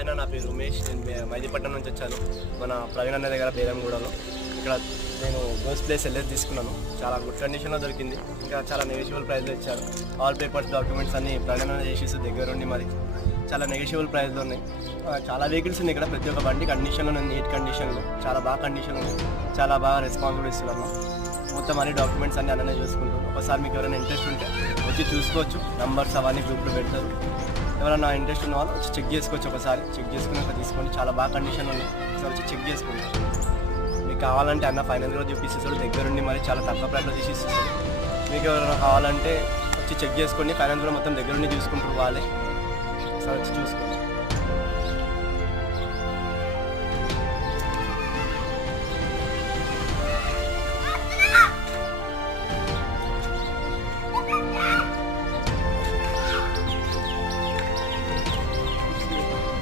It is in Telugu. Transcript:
ఆయన నా పేరు ఉమేష్. నేను మైదీపట్నం నుంచి వచ్చాను. మన ప్రవీణ్ అన్న దగ్గర బేరంగూడలో. ఇక్కడ నేను గర్ల్స్ ప్లేస్ ఎల్ఎస్ తీసుకున్నాను. చాలా గుడ్ కండిషన్లో దొరికింది. ఇంకా చాలా నెగోషియబుల్ ప్రైస్లో ఇచ్చారు. ఆల్ పేపర్స్ డాక్యుమెంట్స్ అన్ని ప్రవీణ్ అన్న చేసేసి దగ్గరుండి మరి చాలా నెగోషియబుల్ ప్రైస్లో ఉన్నాయి. చాలా వెహికల్స్ ఉన్నాయి ఇక్కడ. ప్రతి ఒక్క బండి కండిషన్లో ఉంది, నీట్ కండిషన్లో, చాలా బాగా కండిషన్ ఉంది. చాలా బాగా రెస్పాన్సిబుల్ ఇస్తున్నాను. మొత్తం అన్ని డాక్యుమెంట్స్ అన్ని అన్ననే చూసుకుంటాను. ఒకసారి మీకు ఎవరైనా ఇంట్రెస్ట్ ఉంటే వచ్చి చూసుకోవచ్చు. నంబర్స్ అవన్నీ గ్రూప్లో పెడతారు. ఎవరైనా ఇంట్రెస్ట్ ఉన్న వాళ్ళు వచ్చి చెక్ చేసుకోవచ్చు. ఒకసారి చెక్ చేసుకున్నాక తీసుకోండి. చాలా బాగా కండిషన్ ఉంది. ఒకసారి వచ్చి చెక్ చేసుకోండి. మీకు కావాలంటే అన్న ఫైనల్గా చూపిస్తాడు దగ్గరుండి, మరి చాలా తక్కువ ప్రైస్లో తీసి ఇస్తాడు. మీకు ఎవరైనా కావాలంటే వచ్చి చెక్ చేసుకోండి. ఫైనల్ కూడా మొత్తం దగ్గరుండి చూసుకుంటారు వాళ్ళే. ఒకసారి వచ్చి చూసుకోండి.